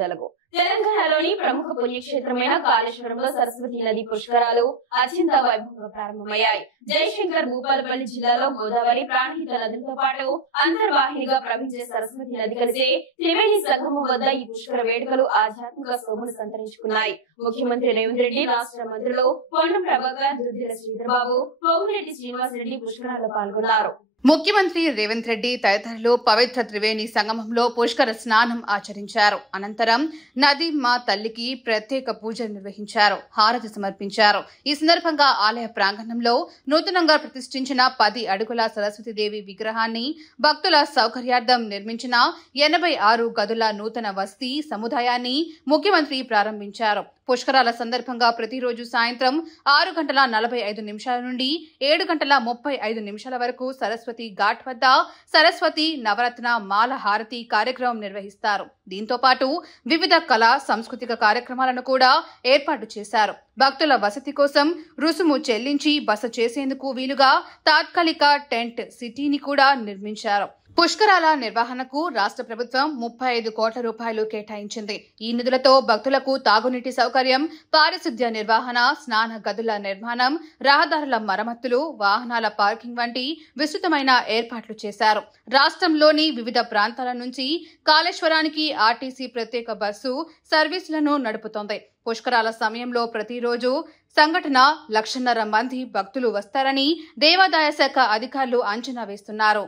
తెలుగు తెలంగాణలోని ప్రముఖ పుణ్యక్షేత్రమైన కాళేశ్వరంలో సరస్వతి నది పుష్కరాలు అత్యంత వైభవంగా ప్రారంభమయ్యాయి. జయశంకర్ భూపాలపల్లి జిల్లాలో గోదావరి ప్రాణహిత నదులతో పాటు అంతర్వాహినిగా ప్రవహించే సరస్వతి నది కలిసే త్రివేణి సంగమం వద్ద ఈ పుష్కర వేడుకలు ఆధ్యాత్మిక శోభను సంతరించుకున్నాయి. ముఖ్యమంత్రి రేవంత్ రెడ్డి, రాష్ట్ర మంత్రులు పొన్నం ప్రభాకర్, దుద్దిల శ్రీధర్బాబు, పొంగులేటి శ్రీనివాస్ రెడ్డి పుష్కరాల్లో పాల్గొన్నారు. ముఖ్యమంత్రి రేవంత్ రెడ్డి తదితరులు పవిత్ర త్రివేణి సంగమంలో పుష్కర స్నానం ఆచరించారు. అనంతరం నది మా తల్లికి ప్రత్యేక పూజలు నిర్వహించారు, హారతి సమర్పించారు. ఈ సందర్భంగా ఆలయ ప్రాంగణంలో నూతనంగా ప్రతిష్ఠించిన 10 అడుగుల సరస్వతీదేవి విగ్రహాన్ని, భక్తుల సౌకర్యార్థం నిర్మించిన 86 గదుల నూతన వసతి సముదాయాన్ని ముఖ్యమంత్రి ప్రారంభించారు. పుష్కరాల సందర్భంగా ప్రతిరోజు సాయంత్రం 6:45 నుండి 7:35 వరకు సరస్వతి ఘాట్ వద్ద సరస్వతి నవరత్న మాల హారతి కార్యక్రమం నిర్వహిస్తారు. దీంతో పాటు వివిధ కళా సాంస్కృతిక కార్యక్రమాలను కూడా ఏర్పాటు చేశారు. భక్తుల వసతి కోసం రుసుము చెల్లించి బస చేసేందుకు వీలుగా తాత్కాలిక టెంట్ సిటీని కూడా నిర్మించారు. పుష్కరాల నిర్వహణకు రాష్ట్ర ప్రభుత్వం 35 కోట్ల రూపాయలు కేటాయించింది. ఈ నిధులతో భక్తులకు తాగునీటి సౌకర్యం, పారిశుద్ధ్య నిర్వహణ, స్నాన గదుల నిర్మాణం, రహదారుల మరమ్మతులు, వాహనాల పార్కింగ్ వంటి విస్తృతమైన ఏర్పాట్లు చేశారు. రాష్ట్రంలోని వివిధ ప్రాంతాల నుంచి కాళేశ్వరానికి ఆర్టీసీ ప్రత్యేక బస్సు సర్వీసులను నడుపుతోంది. పుష్కరాల సమయంలో ప్రతిరోజు సంఘటన 1,50,000 మంది భక్తులు వస్తారని దేవాదాయ శాఖ అధికారులు అంచనా వేస్తున్నారు.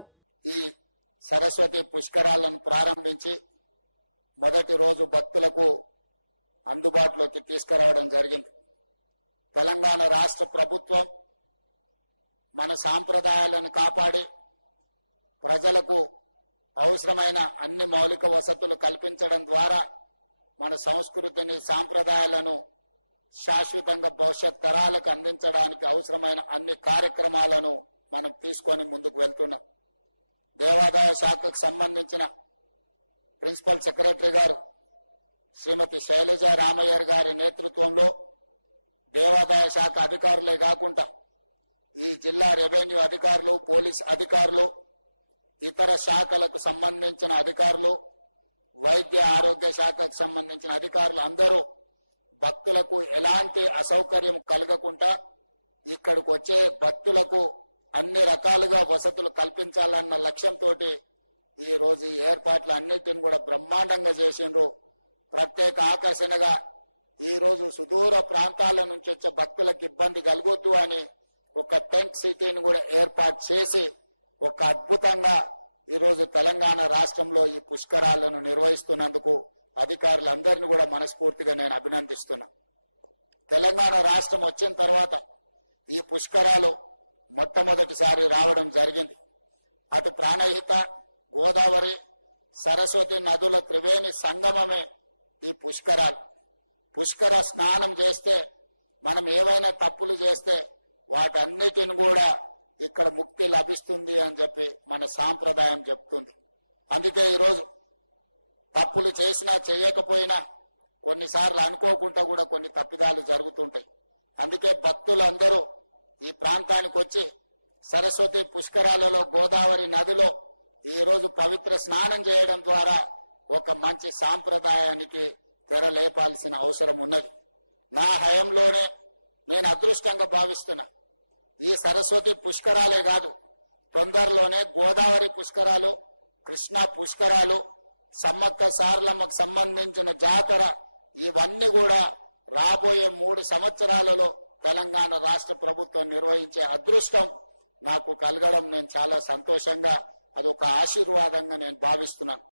సరస్వతి పుష్కరాలను ప్రారంభించి మొదటి రోజు భక్తులకు అందుబాటులోకి తీసుకురావడం జరిగింది. తెలంగాణ రాష్ట్ర ప్రభుత్వం మన సాంప్రదాయాలను కాపాడి ప్రజలకు అవసరమైన అన్ని మౌలిక వసతులు కల్పించడం ద్వారా మన సంస్కృతిని, సాంప్రదాయాలను శాశ్వతంగా భవిష్యత్ తరాలకు అందించడానికి అవసరమైన అన్ని కార్యక్రమాలను మనం తీసుకొని ముందుకు వెళ్తున్నాం. దేవాదాయ శాఖకు సంబంధించిన ప్రిన్సిపల్ సెక్రటరీ గారు శ్రీమతి శైలజ రామయ్యర్ గారి నేతృత్వంలో దేవాదాయ శాఖ అధికారులే కాకుండా ఈ జిల్లా రెవెన్యూ అధికారులు, పోలీస్ అధికారులు, ఇతర శాఖలకు సంబంధించిన అధికారులు, వైద్య ఆరోగ్య శాఖకు సంబంధించిన అధికారులు అందరూ భక్తులకు ఎలాంటి అసౌకర్యం కలగకుండా ఇక్కడికి వచ్చే భక్తులకు అన్ని రకాలుగా వసతులు కల్పించాలన్న లక్ష్యంతో ఈ రోజు ఈ ఏర్పాట్లు అన్నిటిని కూడా బ్రహ్మాండంగా చేసిండ్రు. ప్రత్యేక ఆకర్షణగా ఈ రోజు సుదూర ప్రాంతాల నుంచి వచ్చే భక్తులకు ఇబ్బంది కలగొద్దు అని ఒక టెంట్ సిటీని కూడా ఏర్పాటు చేసి ఒక అద్భుతంగా ఈరోజు తెలంగాణ రాష్ట్రంలో ఈ పుష్కరాలను నిర్వహిస్తున్నందుకు అధికారులందరినీ కూడా మనస్ఫూర్తిగా నేను అభినందిస్తున్నా. తెలంగాణ రాష్ట్రం వచ్చిన తర్వాత ఈ పుష్కరాలు మొట్టమొదటిసారి రావడం జరిగింది. అటు ప్రాణహిత, గోదావరి, సరస్వతి నదుల త్రివేణి సంగమమే ఈ పుష్కరాలు. పుష్కర స్నానం చేస్తే మనం ఏవైనా తప్పులు చేస్తే వాటన్నిటిని కూడా ఇక్కడ ముక్తి లభిస్తుంది అని చెప్పి మన సాంప్రదాయం చెప్తుంది. అందుకే ఈరోజు తప్పులు చేసినా చేయకపోయినా కొన్నిసార్లు అనుకోకుండా కూడా కొన్ని తప్పిదాలు జరుగుతుంటాయి. అందుకే భక్తులు అందరూ ఈ ప్రాంతానికి వచ్చి సరస్వతి పుష్కరాలలో గోదావరి నదిలో ఈ రోజు పవిత్ర స్నానం చేయడం ద్వారా ఒక మంచి సాంప్రదాయానికి తెరలేపాల్సిన అవసరం ఉన్నది. నా హయంలోనే నేను అదృష్టంగా భావిస్తున్నా. ఈ సరస్వతి పుష్కరాలే కాదు, తొందరలోనే గోదావరి పుష్కరాలు, కృష్ణా పుష్కరాలు, సమ్మక్క సారలమ్మకు సంబంధించిన జాతర ఇవన్నీ కూడా రాబోయే 3 సంవత్సరాలలో తెలంగాణ రాష్ట్ర ప్రభుత్వం నిర్వహించే అదృష్టం నాకు కలగడం నేను చాలా సంతోషంగా, అదొక ఆశీర్వాదంగా నేను భావిస్తున్నాను.